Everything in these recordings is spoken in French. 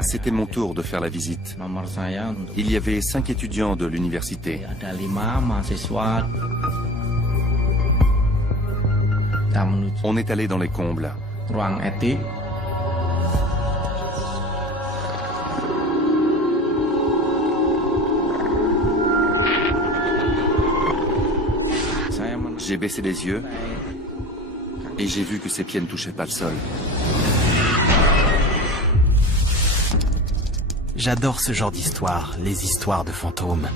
C'était mon tour de faire la visite. Il y avait 5 étudiants de l'université. On est allé dans les combles. J'ai baissé les yeux et j'ai vu que ses pieds ne touchaient pas le sol. J'adore ce genre d'histoire, les histoires de fantômes.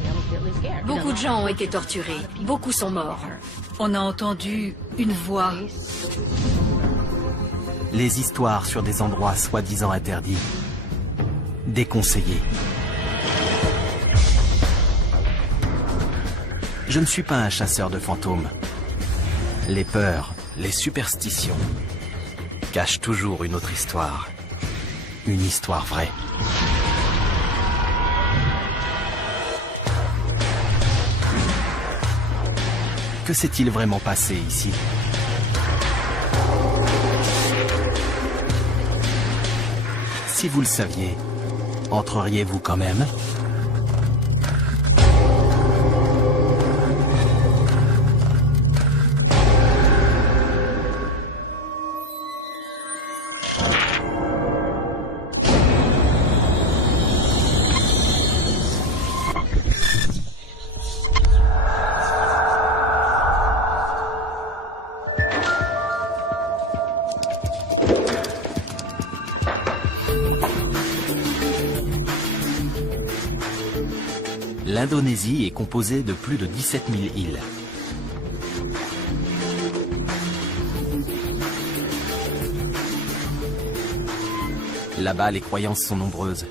Beaucoup de gens ont été torturés, beaucoup sont morts. On a entendu une voix. Les histoires sur des endroits soi-disant interdits, déconseillés. Je ne suis pas un chasseur de fantômes. Les peurs, les superstitions cachent toujours une autre histoire. Une histoire vraie. Que s'est-il vraiment passé ici? Si vous le saviez, entreriez-vous quand même? L'Indonésie est composée de plus de 17 000 îles. Là-bas, les croyances sont nombreuses,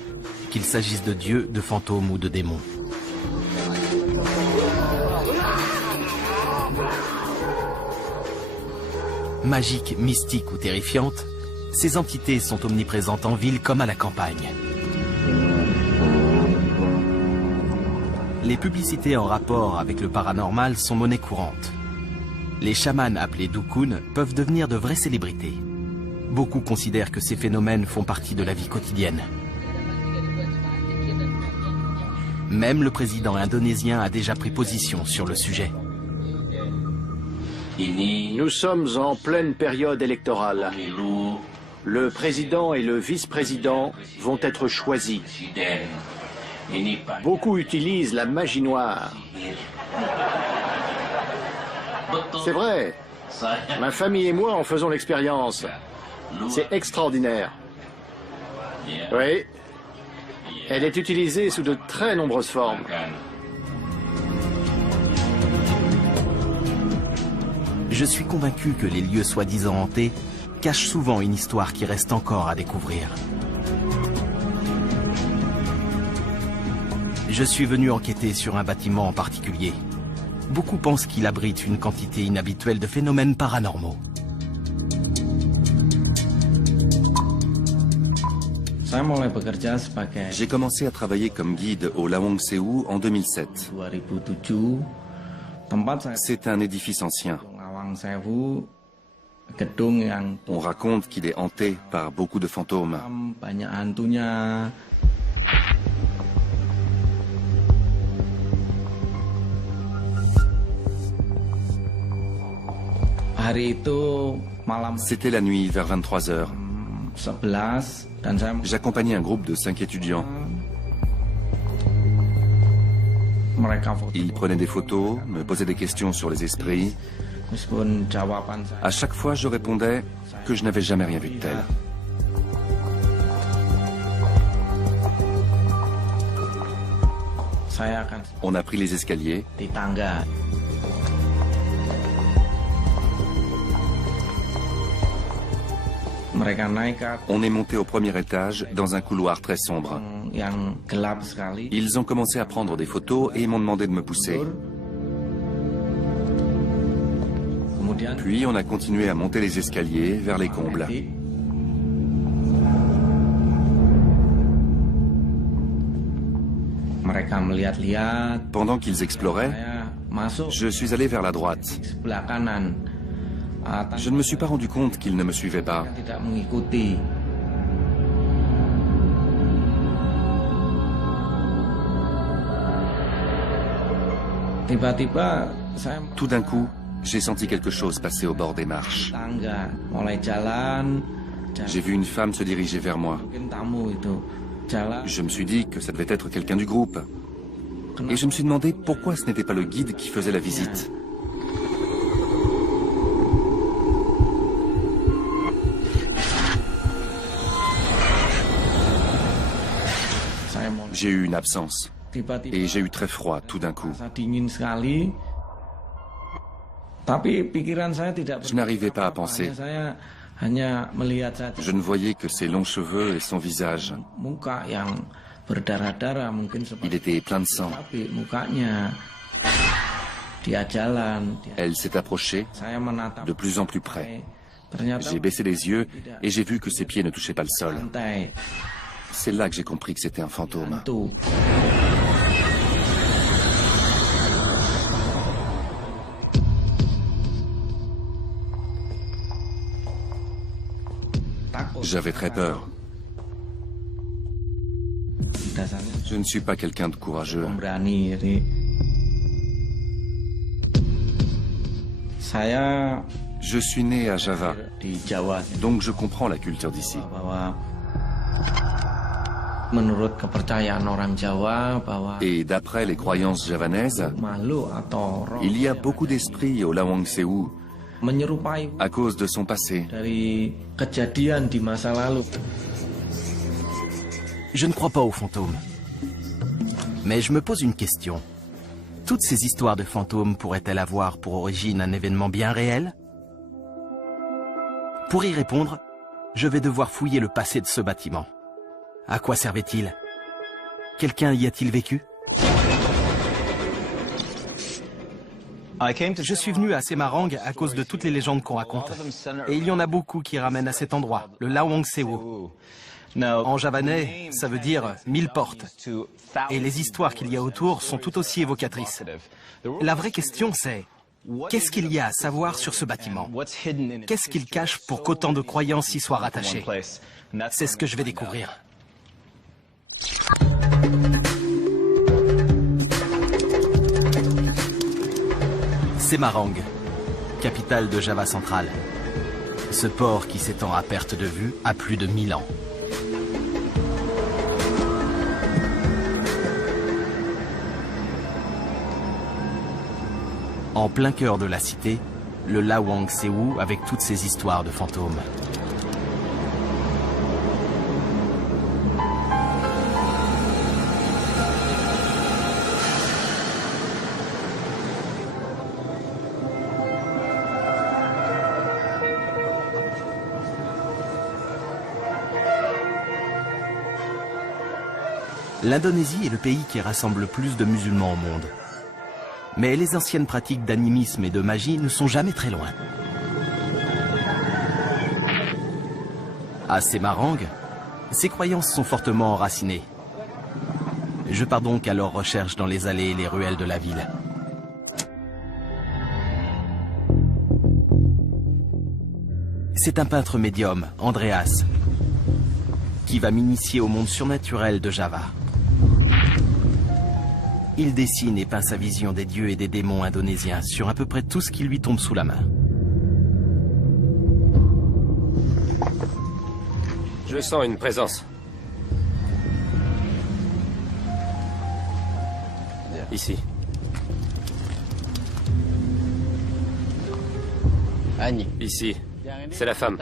qu'il s'agisse de dieux, de fantômes ou de démons. Magiques, mystiques ou terrifiantes, ces entités sont omniprésentes en ville comme à la campagne. Les publicités en rapport avec le paranormal sont monnaie courante. Les chamans appelés dukun peuvent devenir de vraies célébrités. Beaucoup considèrent que ces phénomènes font partie de la vie quotidienne. Même le président indonésien a déjà pris position sur le sujet. Nous sommes en pleine période électorale. Le président et le vice-président vont être choisis. Beaucoup utilisent la magie noire. C'est vrai. Ma famille et moi en faisons l'expérience. C'est extraordinaire. Oui. Elle est utilisée sous de très nombreuses formes. Je suis convaincu que les lieux soi-disant hantés cachent souvent une histoire qui reste encore à découvrir. Je suis venu enquêter sur un bâtiment en particulier. Beaucoup pensent qu'il abrite une quantité inhabituelle de phénomènes paranormaux. J'ai commencé à travailler comme guide au Lawang Sewu en 2007. C'est un édifice ancien. On raconte qu'il est hanté par beaucoup de fantômes. C'était la nuit vers 23 h. J'accompagnais un groupe de 5 étudiants. Ils prenaient des photos, me posaient des questions sur les esprits. À chaque fois, je répondais que je n'avais jamais rien vu de tel. On a pris les escaliers. On est monté au premier étage dans un couloir très sombre. Ils ont commencé à prendre des photos et m'ont demandé de me pousser. Puis on a continué à monter les escaliers vers les combles. Pendant qu'ils exploraient, je suis allé vers la droite. Je ne me suis pas rendu compte qu'ils ne me suivaient pas. Tout d'un coup, j'ai senti quelque chose passer au bord des marches. J'ai vu une femme se diriger vers moi. Je me suis dit que ça devait être quelqu'un du groupe. Et je me suis demandé pourquoi ce n'était pas le guide qui faisait la visite. J'ai eu une absence. Et j'ai eu très froid tout d'un coup. Je n'arrivais pas à penser. Je ne voyais que ses longs cheveux et son visage. Il était plein de sang. Elle s'est approchée, de plus en plus près. J'ai baissé les yeux et j'ai vu que ses pieds ne touchaient pas le sol. C'est là que j'ai compris que c'était un fantôme. J'avais très peur. Je ne suis pas quelqu'un de courageux. Je suis né à Java, donc je comprends la culture d'ici. Et d'après les croyances javanaises, il y a beaucoup d'esprits au Lawang Sewu à cause de son passé. Je ne crois pas aux fantômes. Mais je me pose une question. Toutes ces histoires de fantômes pourraient-elles avoir pour origine un événement bien réel? Pour y répondre, je vais devoir fouiller le passé de ce bâtiment. À quoi servait-il? Quelqu'un y a-t-il vécu? Je suis venu à Semarang à cause de toutes les légendes qu'on raconte. Et il y en a beaucoup qui ramènent à cet endroit, le Lawang Sewu. En javanais, ça veut dire 1000 portes. Et les histoires qu'il y a autour sont tout aussi évocatrices. La vraie question c'est, qu'est-ce qu'il y a à savoir sur ce bâtiment? Qu'est-ce qu'il cache pour qu'autant de croyances y soient rattachées? C'est ce que je vais découvrir. Semarang, capitale de Java centrale. Ce port qui s'étend à perte de vue a plus de 1000 ans. En plein cœur de la cité, le Lawang Sewu avec toutes ses histoires de fantômes. L'Indonésie est le pays qui rassemble le plus de musulmans au monde. Mais les anciennes pratiques d'animisme et de magie ne sont jamais très loin. À Semarang, ces croyances sont fortement enracinées. Je pars donc à leur recherche dans les allées et les ruelles de la ville. C'est un peintre médium, Andreas, qui va m'initier au monde surnaturel de Java. Il dessine et peint sa vision des dieux et des démons indonésiens sur à peu près tout ce qui lui tombe sous la main. Je sens une présence. Ici. Ici. C'est la femme.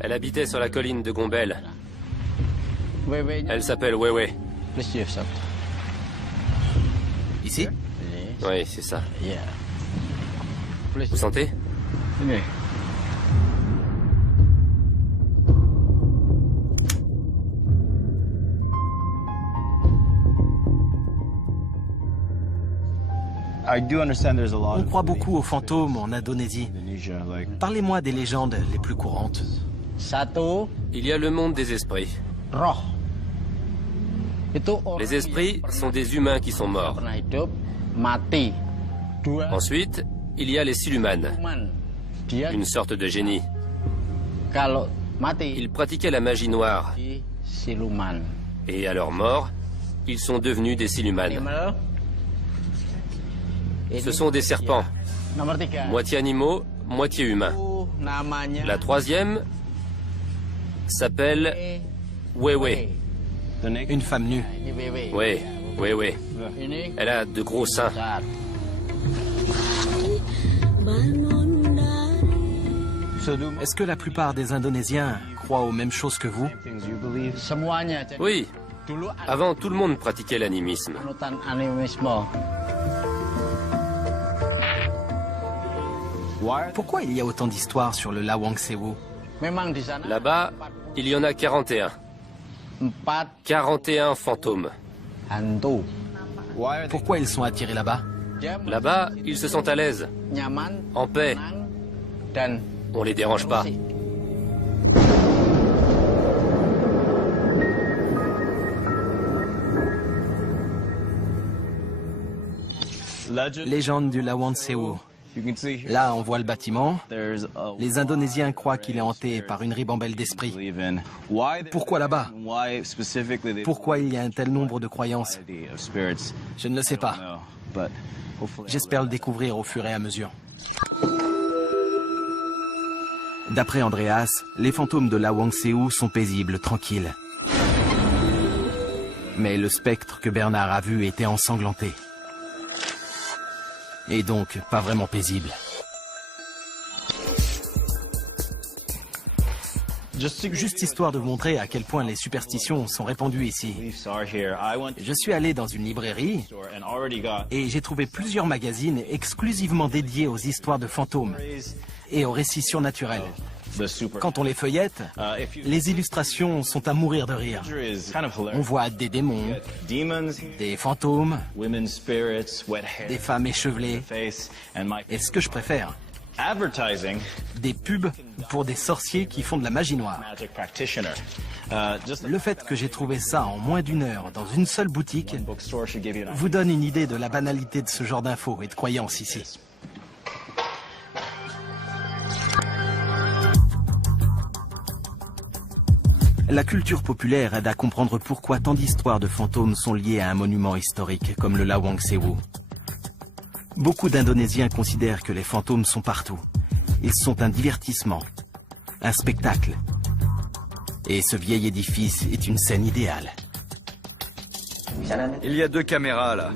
Elle habitait sur la colline de Gombel. Elle s'appelle Wewe. Ici? Oui, c'est ça. Vous sentez? On croit beaucoup aux fantômes en Indonésie. Parlez-moi des légendes les plus courantes. Il y a le monde des esprits. Les esprits sont des humains qui sont morts. Ensuite, il y a les Siluman, une sorte de génie. Ils pratiquaient la magie noire. Et à leur mort, ils sont devenus des Siluman. Ce sont des serpents, moitié animaux, moitié humains. La troisième s'appelle Wewe. Une femme nue. Oui, oui. Elle a de gros seins. Est-ce que la plupart des Indonésiens croient aux mêmes choses que vous? Oui. Avant, tout le monde pratiquait l'animisme. Pourquoi il y a autant d'histoires sur le Lawang Sewu? Là-bas, il y en a 41. 41 fantômes. Pourquoi ils sont attirés là-bas? Là-bas, ils se sentent à l'aise, en paix. On les dérange pas. Légende du Lawang Sewu. Là, on voit le bâtiment. Les Indonésiens croient qu'il est hanté par une ribambelle d'esprits. Pourquoi là-bas? Pourquoi il y a un tel nombre de croyances? Je ne le sais pas. J'espère le découvrir au fur et à mesure. D'après Andreas, les fantômes de Lawang Sewu sont paisibles, tranquilles. Mais le spectre que Bernard a vu était ensanglanté. Et donc pas vraiment paisible. Juste histoire de vous montrer à quel point les superstitions sont répandues ici. Je suis allé dans une librairie et j'ai trouvé plusieurs magazines exclusivement dédiés aux histoires de fantômes et aux récits surnaturels. Quand on les feuillette, les illustrations sont à mourir de rire. On voit des démons, des fantômes, des femmes échevelées, et ce que je préfère, des pubs pour des sorciers qui font de la magie noire. Le fait que j'ai trouvé ça en moins d'une heure dans une seule boutique vous donne une idée de la banalité de ce genre d'infos et de croyances ici. La culture populaire aide à comprendre pourquoi tant d'histoires de fantômes sont liées à un monument historique comme le Lawang Sewu. Beaucoup d'Indonésiens considèrent que les fantômes sont partout. Ils sont un divertissement, un spectacle. Et ce vieil édifice est une scène idéale. Il y a 2 caméras là.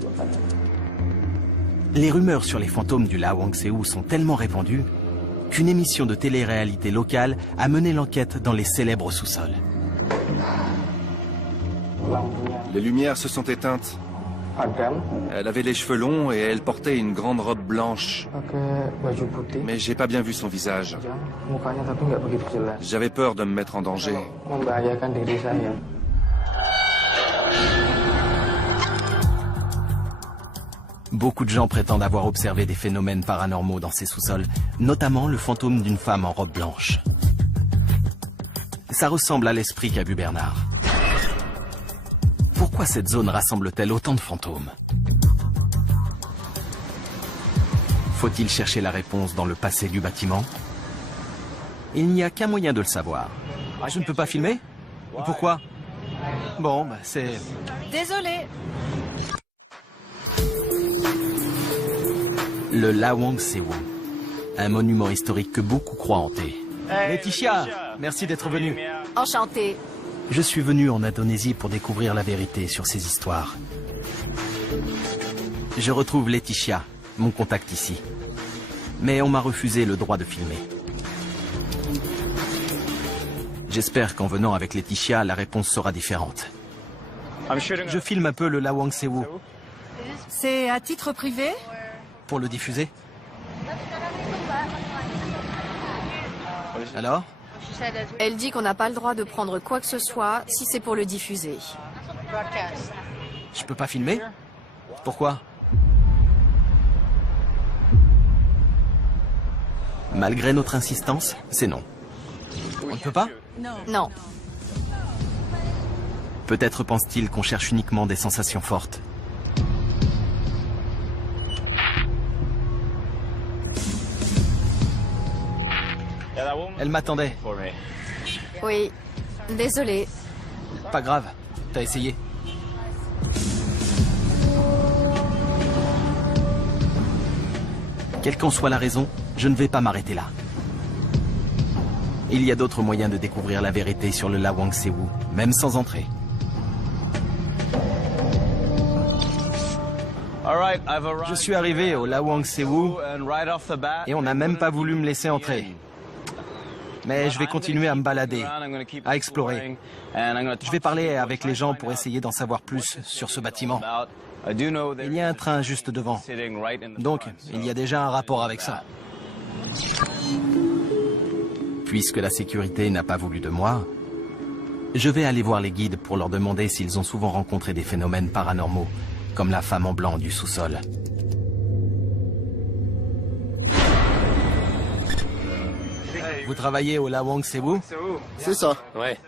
Les rumeurs sur les fantômes du Lawang Sewu sont tellement répandues qu'une émission de télé-réalité locale a mené l'enquête dans les célèbres sous-sols. Les lumières se sont éteintes. Elle avait les cheveux longs et elle portait une grande robe blanche. Mais j'ai pas bien vu son visage. J'avais peur de me mettre en danger. Beaucoup de gens prétendent avoir observé des phénomènes paranormaux dans ces sous-sols, notamment le fantôme d'une femme en robe blanche. Ça ressemble à l'esprit qu'a vu Bernard. Pourquoi cette zone rassemble-t-elle autant de fantômes? Faut-il chercher la réponse dans le passé du bâtiment? Il n'y a qu'un moyen de le savoir. Je ne peux pas filmer? Pourquoi? Bon, c'est... Désolé. Le Lawang Sewu, un monument historique que beaucoup croient hanté. Laetitia, merci d'être venue. Enchantée. Je suis venu en Indonésie pour découvrir la vérité sur ces histoires. Je retrouve Laetitia, mon contact ici. Mais on m'a refusé le droit de filmer. J'espère qu'en venant avec Laetitia, la réponse sera différente. Je filme un peu le Lawang Sewu. C'est à titre privé? Pour le diffuser. Alors? Elle dit qu'on n'a pas le droit de prendre quoi que ce soit si c'est pour le diffuser. Je peux pas filmer? Pourquoi? Malgré notre insistance, c'est non. On ne peut pas? Non. Peut-être pense-t-il qu'on cherche uniquement des sensations fortes. Elle m'attendait. Oui, désolé. Pas grave, t'as essayé. Quelle qu'en soit la raison, je ne vais pas m'arrêter là. Il y a d'autres moyens de découvrir la vérité sur le Lawang Sewu, même sans entrer. Je suis arrivé au Lawang Sewu et on n'a même pas voulu me laisser entrer. Mais je vais continuer à me balader, à explorer. Je vais parler avec les gens pour essayer d'en savoir plus sur ce bâtiment. Il y a un train juste devant, donc il y a déjà un rapport avec ça. Puisque la sécurité n'a pas voulu de moi, je vais aller voir les guides pour leur demander s'ils ont souvent rencontré des phénomènes paranormaux, comme la femme en blanc du sous-sol. Vous travaillez au Lawang Sewu? C'est ça. Ouais.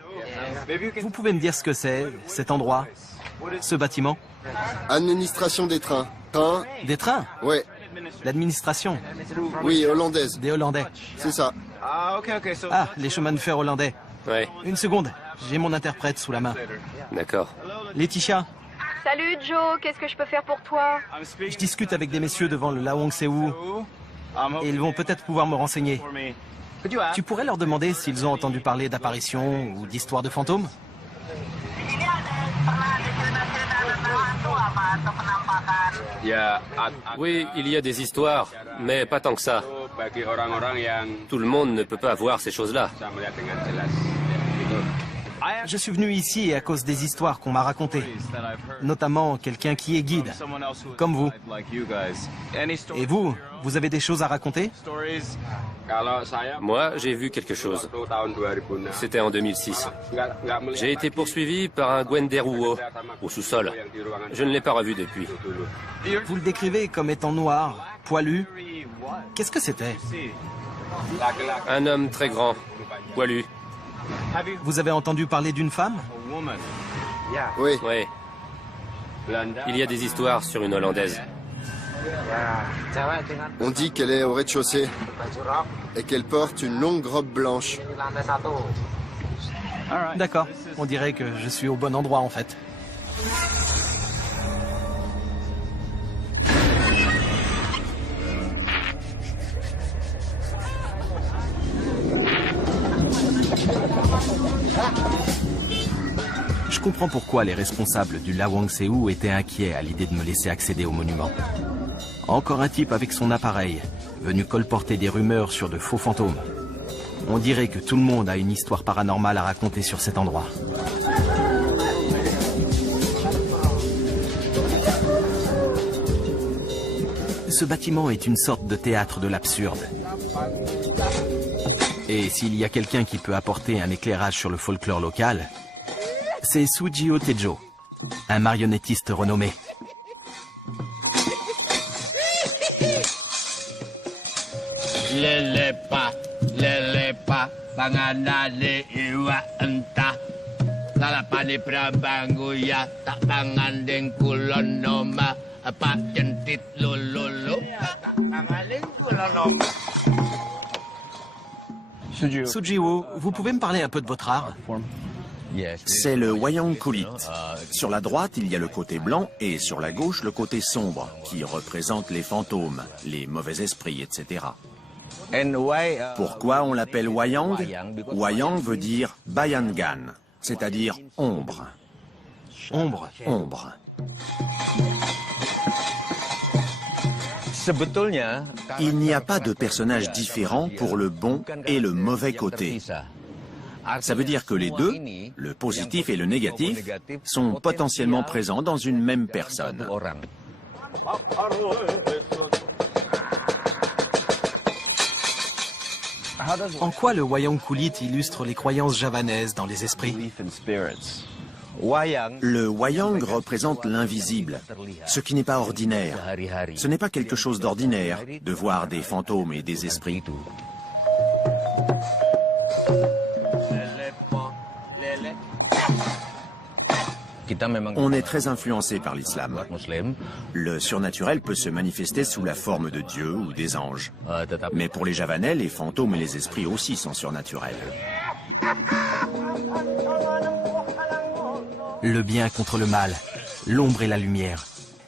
Vous pouvez me dire ce que c'est, cet endroit, ce bâtiment? Administration des trains. Train? Des trains? Ouais. L'administration? Oui, hollandaise. Des Hollandais? C'est ça. Ah, les chemins de fer hollandais. Ouais, Une seconde, j'ai mon interprète sous la main. d'accord. Laetitia, Salut Joe, qu'est-ce que je peux faire pour toi? je discute avec des messieurs devant le Lawang Sewu et ils vont peut-être pouvoir me renseigner. Tu pourrais leur demander s'ils ont entendu parler d'apparitions ou d'histoires de fantômes? Oui, il y a des histoires, mais pas tant que ça. Tout le monde ne peut pas voir ces choses-là. Je suis venu ici à cause des histoires qu'on m'a racontées, notamment quelqu'un qui est guide, comme vous. Et vous, vous avez des choses à raconter? Moi, j'ai vu quelque chose. C'était en 2006. J'ai été poursuivi par un Gwenderuwo au sous-sol. Je ne l'ai pas revu depuis. Vous le décrivez comme étant noir, poilu. Qu'est-ce que c'était? Un homme très grand, poilu. Vous avez entendu parler d'une femme? Oui. Oui. Il y a des histoires sur une Hollandaise. On dit qu'elle est au rez-de-chaussée et qu'elle porte une longue robe blanche. D'accord, on dirait que je suis au bon endroit en fait. Je comprends pourquoi les responsables du Lawang Sewu étaient inquiets à l'idée de me laisser accéder au monument. Encore un type avec son appareil, venu colporter des rumeurs sur de faux fantômes. On dirait que tout le monde a une histoire paranormale à raconter sur cet endroit. Ce bâtiment est une sorte de théâtre de l'absurde. Et s'il y a quelqu'un qui peut apporter un éclairage sur le folklore local, c'est Sujio Tejo, un marionnettiste renommé. Panganale iwa entah lalapane prabanguya tak pangandeng kulon noma apa jentit lololo tak pangandeng kulon noma. Sujio, vous pouvez me parler un peu de votre art? C'est le Wayang Kulit. Sur la droite, il y a le côté blanc et sur la gauche, le côté sombre, qui représente les fantômes, les mauvais esprits, etc. Pourquoi on l'appelle Wayang? Wayang veut dire Bayangan, c'est-à-dire ombre. Ombre. Ombre. Il n'y a pas de personnage différent pour le bon et le mauvais côté. Ça veut dire que les deux, le positif et le négatif, sont potentiellement présents dans une même personne. En quoi le Wayang Kulit illustre les croyances javanaises dans les esprits? Le Wayang représente l'invisible, ce qui n'est pas ordinaire. Ce n'est pas quelque chose d'ordinaire de voir des fantômes et des esprits. On est très influencé par l'islam. Le surnaturel peut se manifester sous la forme de Dieu ou des anges. Mais pour les Javanais, les fantômes et les esprits aussi sont surnaturels. Le bien contre le mal, l'ombre et la lumière.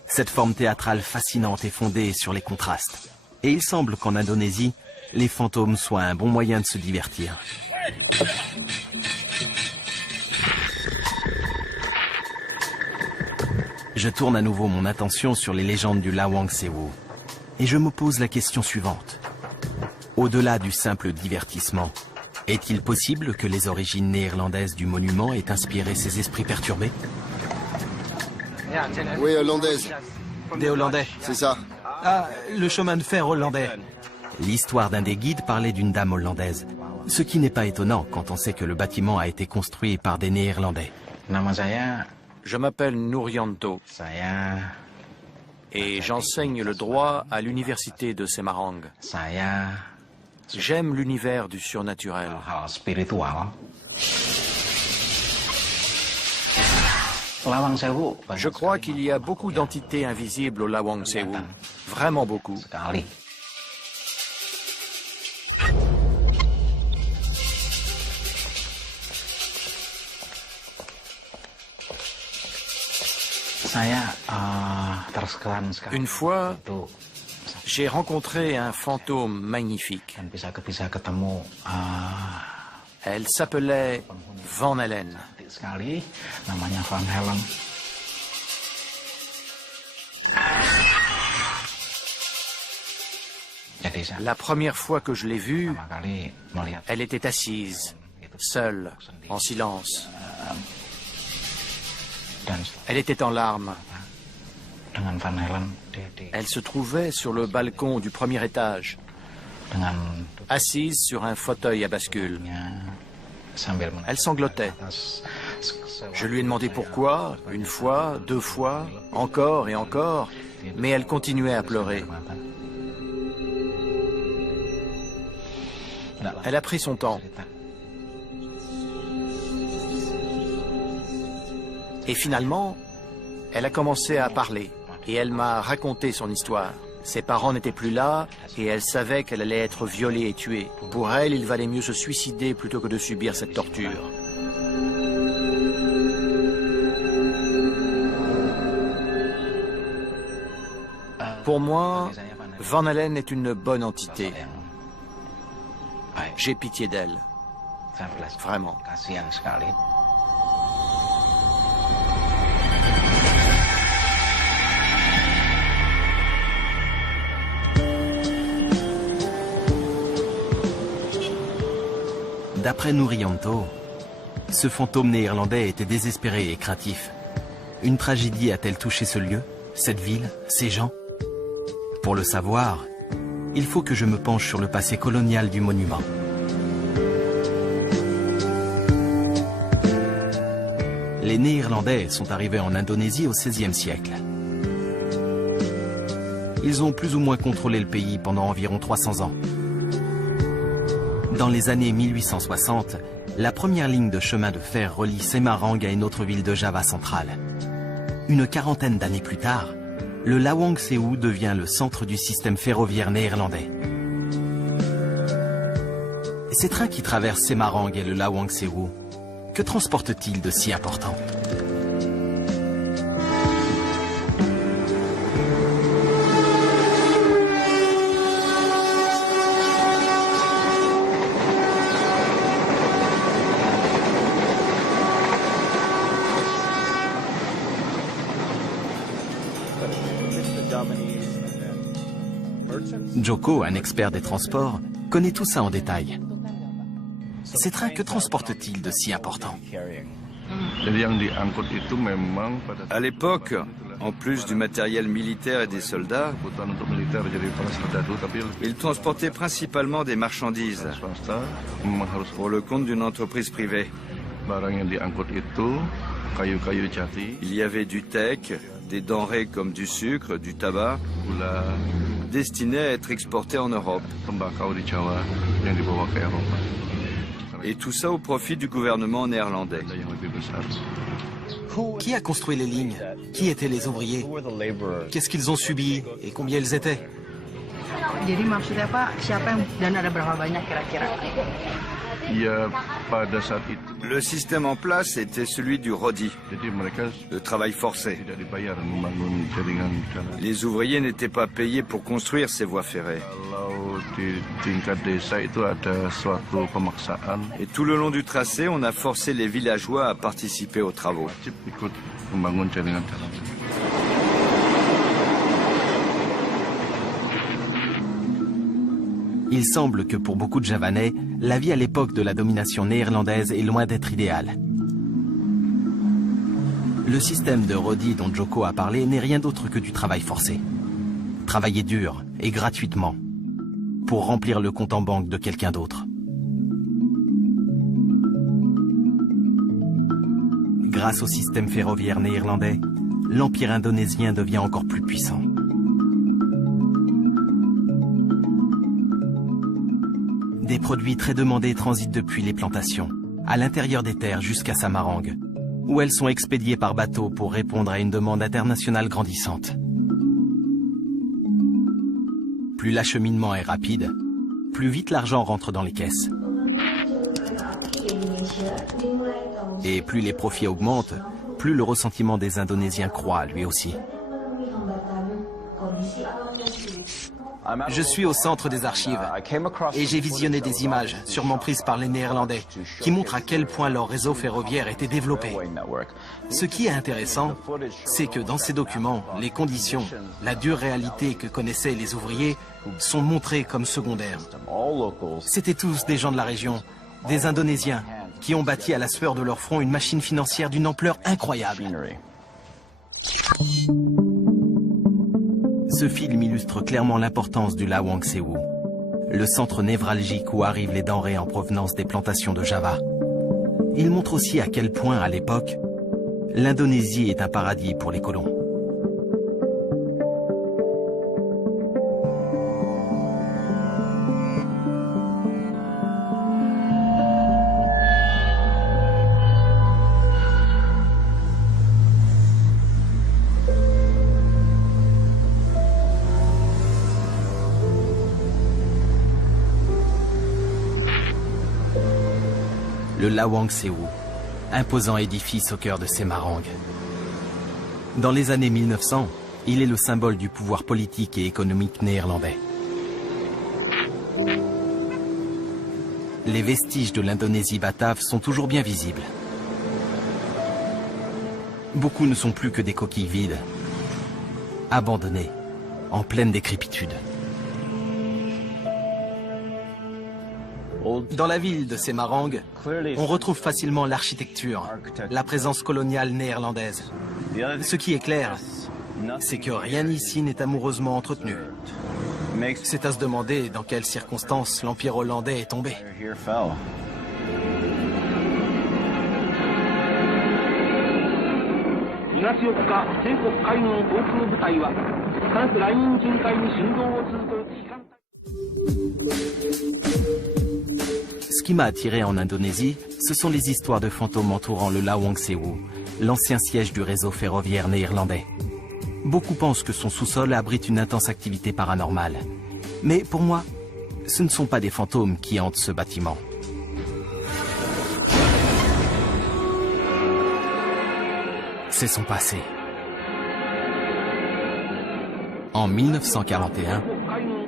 Cette forme théâtrale fascinante est fondée sur les contrastes. Et il semble qu'en Indonésie, les fantômes soient un bon moyen de se divertir. Je tourne à nouveau mon attention sur les légendes du Lawang Sewu. Et je me pose la question suivante. Au-delà du simple divertissement, est-il possible que les origines néerlandaises du monument aient inspiré ces esprits perturbés? Oui, hollandaise. Des Hollandais. C'est ça. Ah, le chemin de fer hollandais. L'histoire d'un des guides parlait d'une dame hollandaise. Ce qui n'est pas étonnant quand on sait que le bâtiment a été construit par des Néerlandais. Je m'appelle Nourianto et j'enseigne le droit à l'université de Semarang. J'aime l'univers du surnaturel. Je crois qu'il y a beaucoup d'entités invisibles au Lawang Sewu. Vraiment beaucoup. Une fois, j'ai rencontré un fantôme magnifique. Elle s'appelait Van Helen. La première fois que je l'ai vue, elle était assise, seule, en silence. Elle était en larmes. Elle se trouvait sur le balcon du premier étage, assise sur un fauteuil à bascule. Elle sanglotait. Je lui ai demandé pourquoi, une fois, deux fois, encore et encore, mais elle continuait à pleurer. Elle a pris son temps. Et finalement, elle a commencé à parler et elle m'a raconté son histoire. Ses parents n'étaient plus là et elle savait qu'elle allait être violée et tuée. Pour elle, il valait mieux se suicider plutôt que de subir cette torture. Pour moi, Van Helen est une bonne entité. J'ai pitié d'elle. Vraiment. D'après Nourianto, ce fantôme néerlandais était désespéré et craintif. Une tragédie a-t-elle touché ce lieu, cette ville, ces gens? Pour le savoir, il faut que je me penche sur le passé colonial du monument. Les Néerlandais sont arrivés en Indonésie au XVIe siècle. Ils ont plus ou moins contrôlé le pays pendant environ 300 ans. Dans les années 1860, la première ligne de chemin de fer relie Semarang à une autre ville de Java centrale. Une quarantaine d'années plus tard, le Lawang Sewu devient le centre du système ferroviaire néerlandais. Ces trains qui traversent Semarang et le Lawang Sewu, que transportent-ils de si important ? Joko, un expert des transports, connaît tout ça en détail. Ces trains, que transportent-ils de si important? À l'époque, en plus du matériel militaire et des soldats, ils transportaient principalement des marchandises pour le compte d'une entreprise privée. Il y avait du teck, des denrées comme du sucre, du tabac, destinées à être exportées en Europe. Et tout ça au profit du gouvernement néerlandais. Qui a construit les lignes? Qui étaient les ouvriers? Qu'est-ce qu'ils ont subi et combien ils étaient? Le système en place était celui du rodi, le travail forcé. Les ouvriers n'étaient pas payés pour construire ces voies ferrées. Et tout le long du tracé, on a forcé les villageois à participer aux travaux. Il semble que pour beaucoup de Javanais, la vie à l'époque de la domination néerlandaise est loin d'être idéale. Le système de rodi dont Joko a parlé n'est rien d'autre que du travail forcé. Travailler dur et gratuitement pour remplir le compte en banque de quelqu'un d'autre. Grâce au système ferroviaire néerlandais, l'empire indonésien devient encore plus puissant. Des produits très demandés transitent depuis les plantations, à l'intérieur des terres jusqu'à Samarang, où elles sont expédiées par bateau pour répondre à une demande internationale grandissante. Plus l'acheminement est rapide, plus vite l'argent rentre dans les caisses. Et plus les profits augmentent, plus le ressentiment des Indonésiens croît lui aussi. Je suis au centre des archives et j'ai visionné des images, sûrement prises par les Néerlandais, qui montrent à quel point leur réseau ferroviaire était développé. Ce qui est intéressant, c'est que dans ces documents, les conditions, la dure réalité que connaissaient les ouvriers sont montrées comme secondaires. C'étaient tous des gens de la région, des Indonésiens, qui ont bâti à la sueur de leur front une machine financière d'une ampleur incroyable. Ce film illustre clairement l'importance du Lawang Sewu, le centre névralgique où arrivent les denrées en provenance des plantations de Java. Il montre aussi à quel point, à l'époque, l'Indonésie est un paradis pour les colons. Le Lawang Sewu, imposant édifice au cœur de Semarang. Dans les années 1900, il est le symbole du pouvoir politique et économique néerlandais. Les vestiges de l'Indonésie batave sont toujours bien visibles. Beaucoup ne sont plus que des coquilles vides, abandonnées, en pleine décrépitude. Dans la ville de Semarang, on retrouve facilement l'architecture, la présence coloniale néerlandaise. Ce qui est clair, c'est que rien ici n'est amoureusement entretenu. C'est à se demander dans quelles circonstances l'Empire hollandais est tombé. Ce qui m'a attiré en Indonésie, ce sont les histoires de fantômes entourant le Lawang Sewu, l'ancien siège du réseau ferroviaire néerlandais. Beaucoup pensent que son sous-sol abrite une intense activité paranormale. Mais pour moi, ce ne sont pas des fantômes qui hantent ce bâtiment. C'est son passé. En 1941,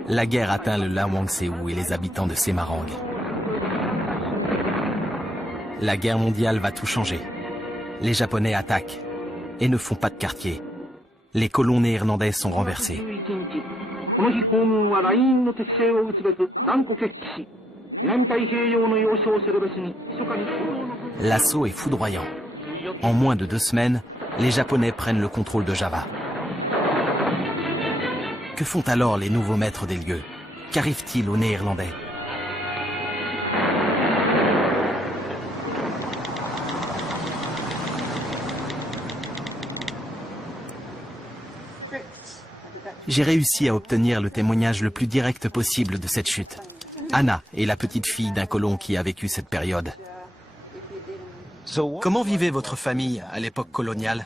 la guerre atteint le Lawang Sewu et les habitants de Semarang. La guerre mondiale va tout changer. Les Japonais attaquent et ne font pas de quartier. Les colons néerlandais sont renversés. L'assaut est foudroyant. En moins de 2 semaines, les Japonais prennent le contrôle de Java. Que font alors les nouveaux maîtres des lieux? Qu'arrive-t-il aux Néerlandais? J'ai réussi à obtenir le témoignage le plus direct possible de cette chute. Anna est la petite fille d'un colon qui a vécu cette période. Comment vivait votre famille à l'époque coloniale?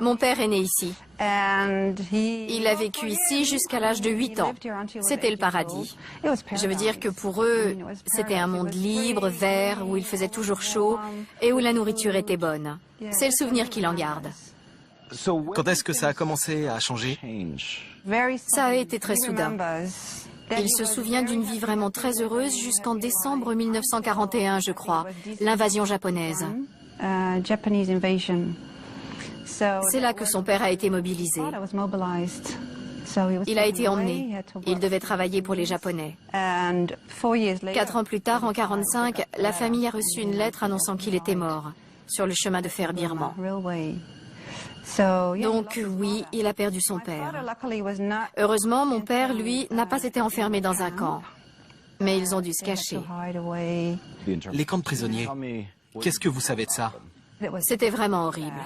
Mon père est né ici. Il a vécu ici jusqu'à l'âge de 8 ans. C'était le paradis. Je veux dire que pour eux, c'était un monde libre, vert, où il faisait toujours chaud et où la nourriture était bonne. C'est le souvenir qu'il en garde. Quand est-ce que ça a commencé à changer? Ça a été très soudain. Il se souvient d'une vie vraiment très heureuse jusqu'en décembre 1941, je crois, l'invasion japonaise. C'est là que son père a été mobilisé. Il a été emmené. Il devait travailler pour les Japonais. 4 ans plus tard, en 1945, la famille a reçu une lettre annonçant qu'il était mort, sur le chemin de fer birman. Donc oui, il a perdu son père. Heureusement, mon père, lui, n'a pas été enfermé dans un camp. Mais ils ont dû se cacher. Les camps de prisonniers, qu'est-ce que vous savez de ça? C'était vraiment horrible.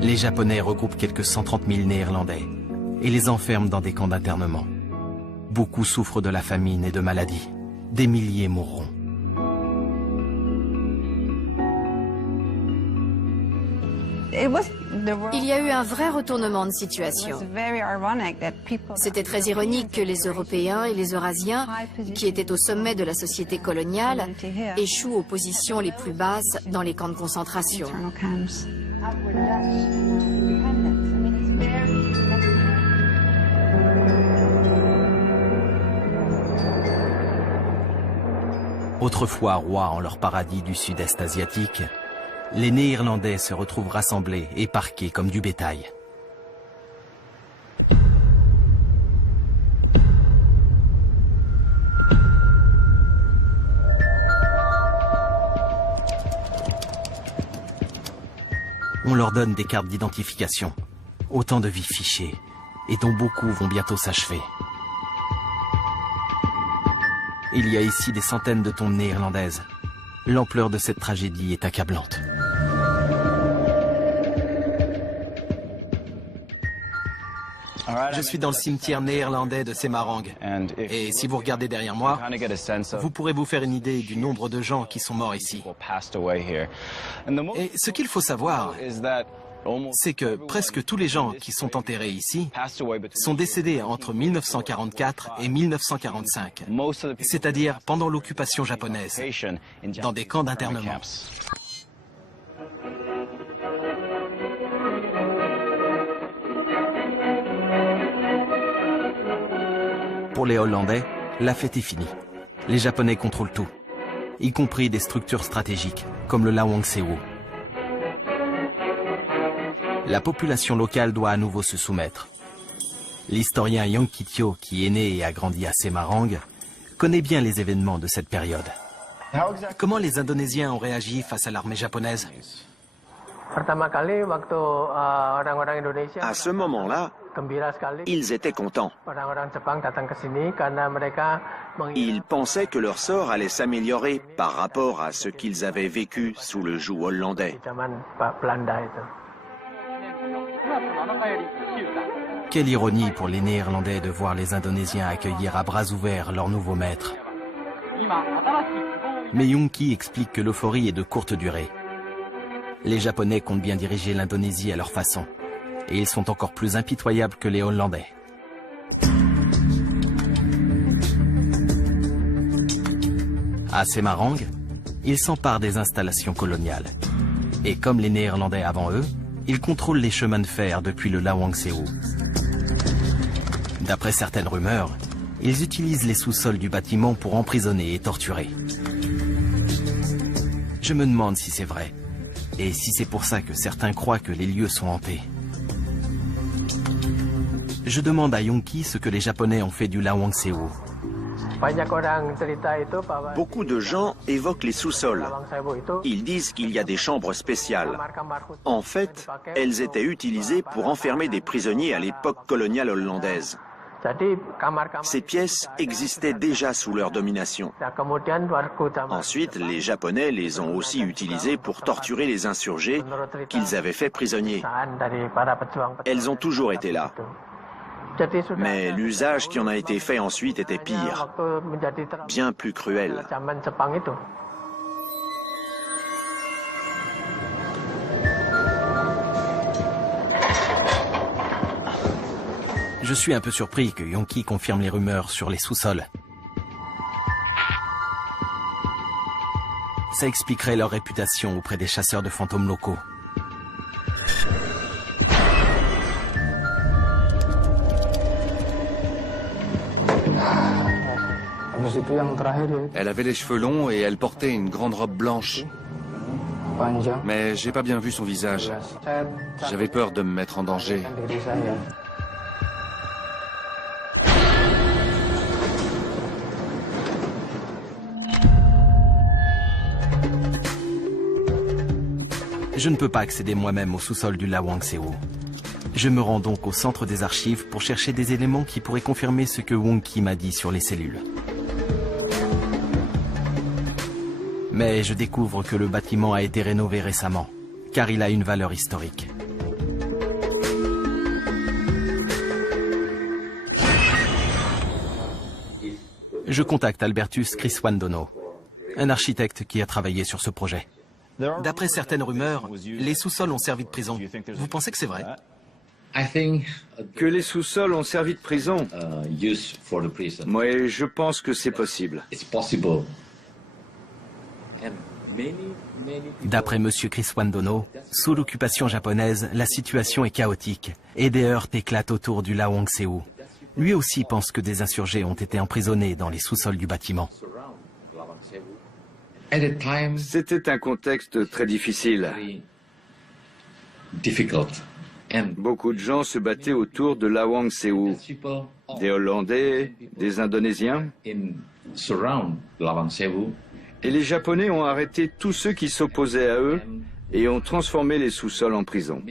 Les Japonais regroupent quelques 130 000 Néerlandais et les enferment dans des camps d'internement. Beaucoup souffrent de la famine et de maladies. Des milliers mourront. Il y a eu un vrai retournement de situation. C'était très ironique que les Européens et les Eurasiens, qui étaient au sommet de la société coloniale, échouent aux positions les plus basses dans les camps de concentration. Autrefois rois en leur paradis du sud-est asiatique, les Néerlandais se retrouvent rassemblés et parqués comme du bétail. On leur donne des cartes d'identification, autant de vies fichées, et dont beaucoup vont bientôt s'achever. Il y a ici des centaines de tombes néerlandaises. L'ampleur de cette tragédie est accablante. Je suis dans le cimetière néerlandais de Semarang. Et si vous regardez derrière moi, vous pourrez vous faire une idée du nombre de gens qui sont morts ici. Et ce qu'il faut savoir, c'est que presque tous les gens qui sont enterrés ici sont décédés entre 1944 et 1945, c'est-à-dire pendant l'occupation japonaise, dans des camps d'internement. Pour les Hollandais, la fête est finie. Les Japonais contrôlent tout, y compris des structures stratégiques, comme le Lawangsewo. La population locale doit à nouveau se soumettre. L'historien Yang Kitio, qui est né et a grandi à Semarang, connaît bien les événements de cette période. Comment les Indonésiens ont réagi face à l'armée japonaise? À ce moment-là, ils étaient contents. Ils pensaient que leur sort allait s'améliorer par rapport à ce qu'ils avaient vécu sous le joug hollandais. Quelle ironie pour les Néerlandais de voir les Indonésiens accueillir à bras ouverts leur nouveau maître. Mais Yongki explique que l'euphorie est de courte durée. Les Japonais comptent bien diriger l'Indonésie à leur façon. Et ils sont encore plus impitoyables que les Hollandais. À Semarang, ils s'emparent des installations coloniales. Et comme les Néerlandais avant eux, ils contrôlent les chemins de fer depuis le Lawangsewo. D'après certaines rumeurs, ils utilisent les sous-sols du bâtiment pour emprisonner et torturer. Je me demande si c'est vrai, et si c'est pour ça que certains croient que les lieux sont hantés. Je demande à Yongki ce que les Japonais ont fait du Lawangsewo. Beaucoup de gens évoquent les sous-sols. Ils disent qu'il y a des chambres spéciales. En fait, elles étaient utilisées pour enfermer des prisonniers à l'époque coloniale hollandaise. Ces pièces existaient déjà sous leur domination. Ensuite, les Japonais les ont aussi utilisées pour torturer les insurgés qu'ils avaient fait prisonniers. Elles ont toujours été là. Mais l'usage qui en a été fait ensuite était pire, bien plus cruel. Je suis un peu surpris que Yonki confirme les rumeurs sur les sous-sols. Ça expliquerait leur réputation auprès des chasseurs de fantômes locaux. Elle avait les cheveux longs et elle portait une grande robe blanche. Mais j'ai pas bien vu son visage. J'avais peur de me mettre en danger. Je ne peux pas accéder moi-même au sous-sol du Lawang Sewu. Je me rends donc au centre des archives pour chercher des éléments qui pourraient confirmer ce que Wong-Ki m'a dit sur les cellules. Mais je découvre que le bâtiment a été rénové récemment, car il a une valeur historique. Je contacte Albertus Criswandono, un architecte qui a travaillé sur ce projet. D'après certaines rumeurs, les sous-sols ont servi de prison. Vous pensez que c'est vrai? Que les sous-sols ont servi de prison? Moi, je pense que c'est possible. D'après M. Criswandono, sous l'occupation japonaise, la situation est chaotique et des heurts éclatent autour du Lawang Sewu. Lui aussi pense que des insurgés ont été emprisonnés dans les sous-sols du bâtiment. C'était un contexte très difficile. Beaucoup de gens se battaient autour de Lawang Sewu. Des Hollandais, des Indonésiens. Et les Japonais ont arrêté tous ceux qui s'opposaient à eux et ont transformé les sous-sols en prison.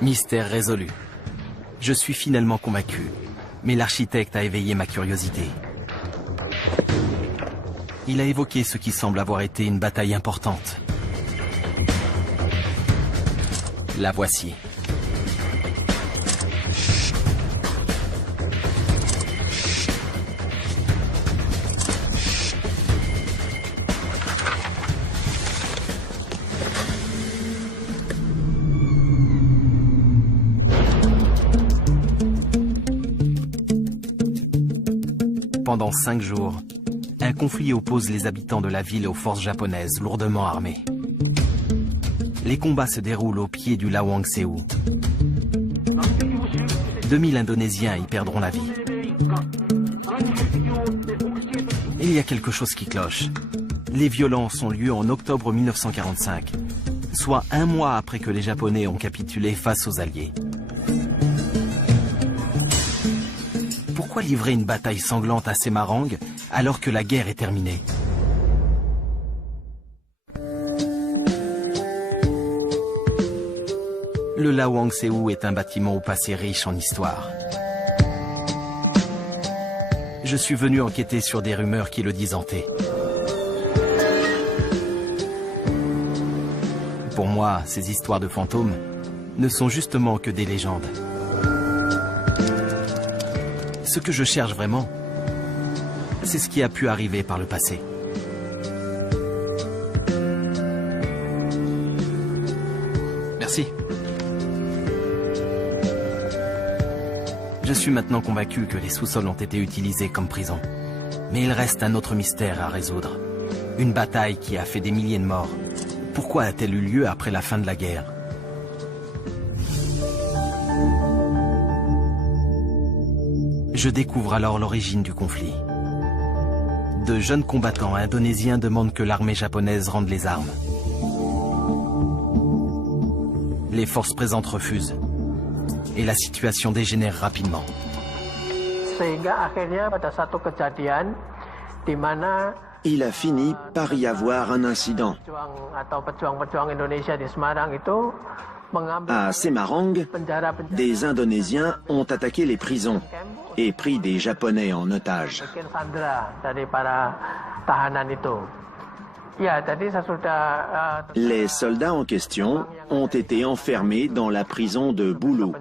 Mystère résolu. Je suis finalement convaincu, mais l'architecte a éveillé ma curiosité. Il a évoqué ce qui semble avoir été une bataille importante. La voici. Pendant 5 jours, un conflit oppose les habitants de la ville aux forces japonaises lourdement armées. Les combats se déroulent au pied du Lawang Sewu. 2000 Indonésiens y perdront la vie. Il y a quelque chose qui cloche. Les violences ont lieu en octobre 1945, soit 1 mois après que les Japonais ont capitulé face aux Alliés. Pourquoi livrer une bataille sanglante à Semarang alors que la guerre est terminée? Le Lawang Sewu est un bâtiment au passé riche en histoire. Je suis venu enquêter sur des rumeurs qui le disantaient. Pour moi, ces histoires de fantômes ne sont justement que des légendes. Ce que je cherche vraiment, c'est ce qui a pu arriver par le passé. Merci. Je suis maintenant convaincu que les sous-sols ont été utilisés comme prison. Mais il reste un autre mystère à résoudre. Une bataille qui a fait des milliers de morts. Pourquoi a-t-elle eu lieu après la fin de la guerre? Je découvre alors l'origine du conflit. De jeunes combattants indonésiens demandent que l'armée japonaise rende les armes. Les forces présentes refusent. Et la situation dégénère rapidement. Il a fini par y avoir un incident. À Semarang, des Indonésiens ont attaqué les prisons et pris des Japonais en otage. Les soldats en question ont été enfermés dans la prison de Bulu.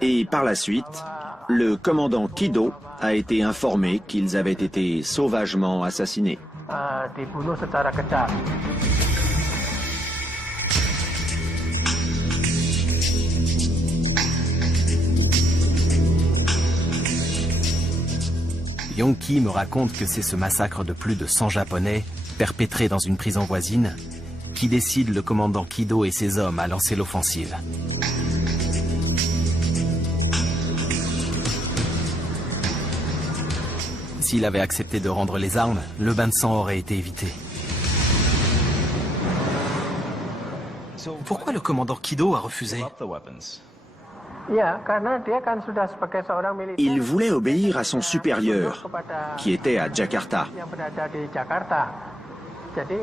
Et par la suite, le commandant Kido a été informé qu'ils avaient été sauvagement assassinés. Yonki me raconte que c'est ce massacre de plus de 100 Japonais, perpétré dans une prison voisine, qui décide le commandant Kido et ses hommes à lancer l'offensive. S'il avait accepté de rendre les armes, le bain de sang aurait été évité. Pourquoi le commandant Kido a refusé? Il voulait obéir à son supérieur, qui était à Jakarta.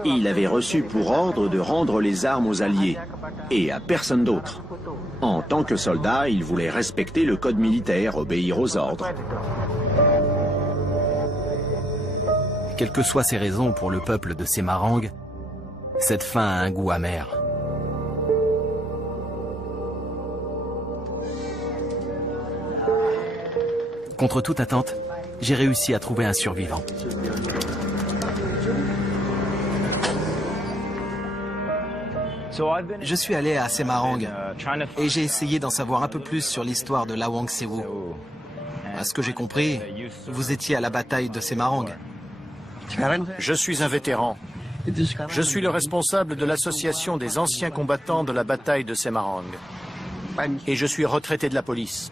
Il avait reçu pour ordre de rendre les armes aux Alliés, et à personne d'autre. En tant que soldat, il voulait respecter le code militaire, obéir aux ordres. Quelles que soient ses raisons pour le peuple de Semarang, cette fin a un goût amer. Contre toute attente, j'ai réussi à trouver un survivant. Je suis allé à Semarang et j'ai essayé d'en savoir un peu plus sur l'histoire de Lawang Sewu. À ce que j'ai compris, vous étiez à la bataille de Semarang. Je suis un vétéran. Je suis le responsable de l'association des anciens combattants de la bataille de Semarang. Et je suis retraité de la police.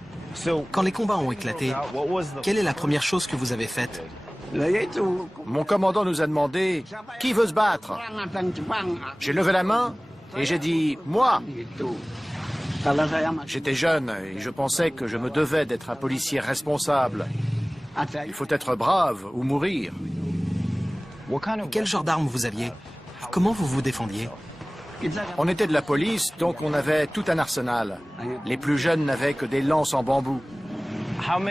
Quand les combats ont éclaté, quelle est la première chose que vous avez faite? Mon commandant nous a demandé « Qui veut se battre ?» J'ai levé la main et j'ai dit « Moi !» J'étais jeune et je pensais que je me devais d'être un policier responsable. Il faut être brave ou mourir. Quel genre d'armes vous aviez? Comment vous vous défendiez? On était de la police, donc on avait tout un arsenal. Les plus jeunes n'avaient que des lances en bambou.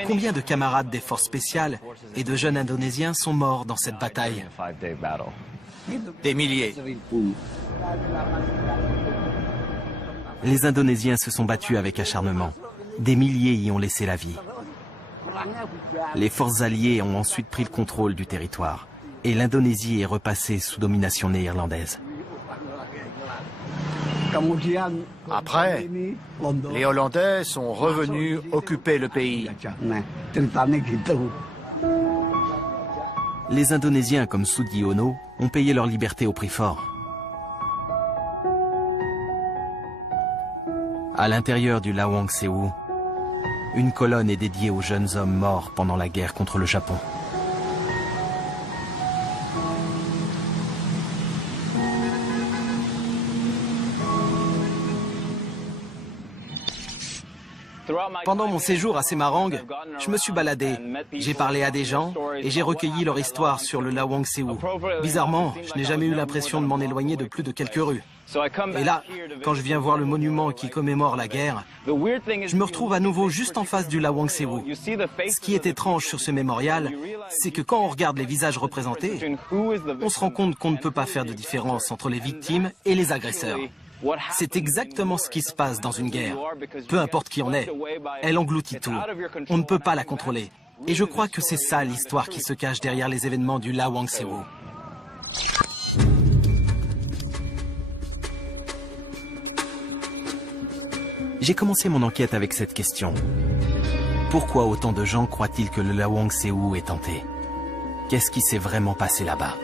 Combien de camarades des forces spéciales et de jeunes Indonésiens sont morts dans cette bataille? Des milliers. Les Indonésiens se sont battus avec acharnement. Des milliers y ont laissé la vie. Les forces alliées ont ensuite pris le contrôle du territoire. Et l'Indonésie est repassée sous domination néerlandaise. Après, les Hollandais sont revenus occuper le pays. Les Indonésiens comme Sudiono ont payé leur liberté au prix fort. À l'intérieur du Lawang Sewu, une colonne est dédiée aux jeunes hommes morts pendant la guerre contre le Japon. Pendant mon séjour à Semarang, je me suis baladé, j'ai parlé à des gens et j'ai recueilli leur histoire sur le Lawang Sewu. Bizarrement, je n'ai jamais eu l'impression de m'en éloigner de plus de quelques rues. Et là, quand je viens voir le monument qui commémore la guerre, je me retrouve à nouveau juste en face du Lawang Sewu. Ce qui est étrange sur ce mémorial, c'est que quand on regarde les visages représentés, on se rend compte qu'on ne peut pas faire de différence entre les victimes et les agresseurs. C'est exactement ce qui se passe dans une guerre. Peu importe qui on est, elle engloutit tout. On ne peut pas la contrôler. Et je crois que c'est ça l'histoire qui se cache derrière les événements du Lawang Sewu. J'ai commencé mon enquête avec cette question. Pourquoi autant de gens croient-ils que le Lawang Sewu est hanté? Qu'est-ce qui s'est vraiment passé là-bas?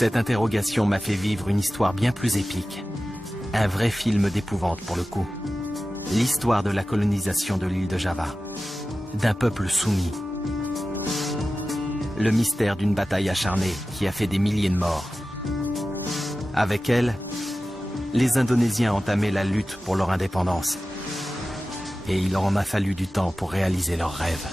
Cette interrogation m'a fait vivre une histoire bien plus épique. Un vrai film d'épouvante pour le coup. L'histoire de la colonisation de l'île de Java. D'un peuple soumis. Le mystère d'une bataille acharnée qui a fait des milliers de morts. Avec elle, les Indonésiens entamaient la lutte pour leur indépendance. Et il leur en a fallu du temps pour réaliser leurs rêves.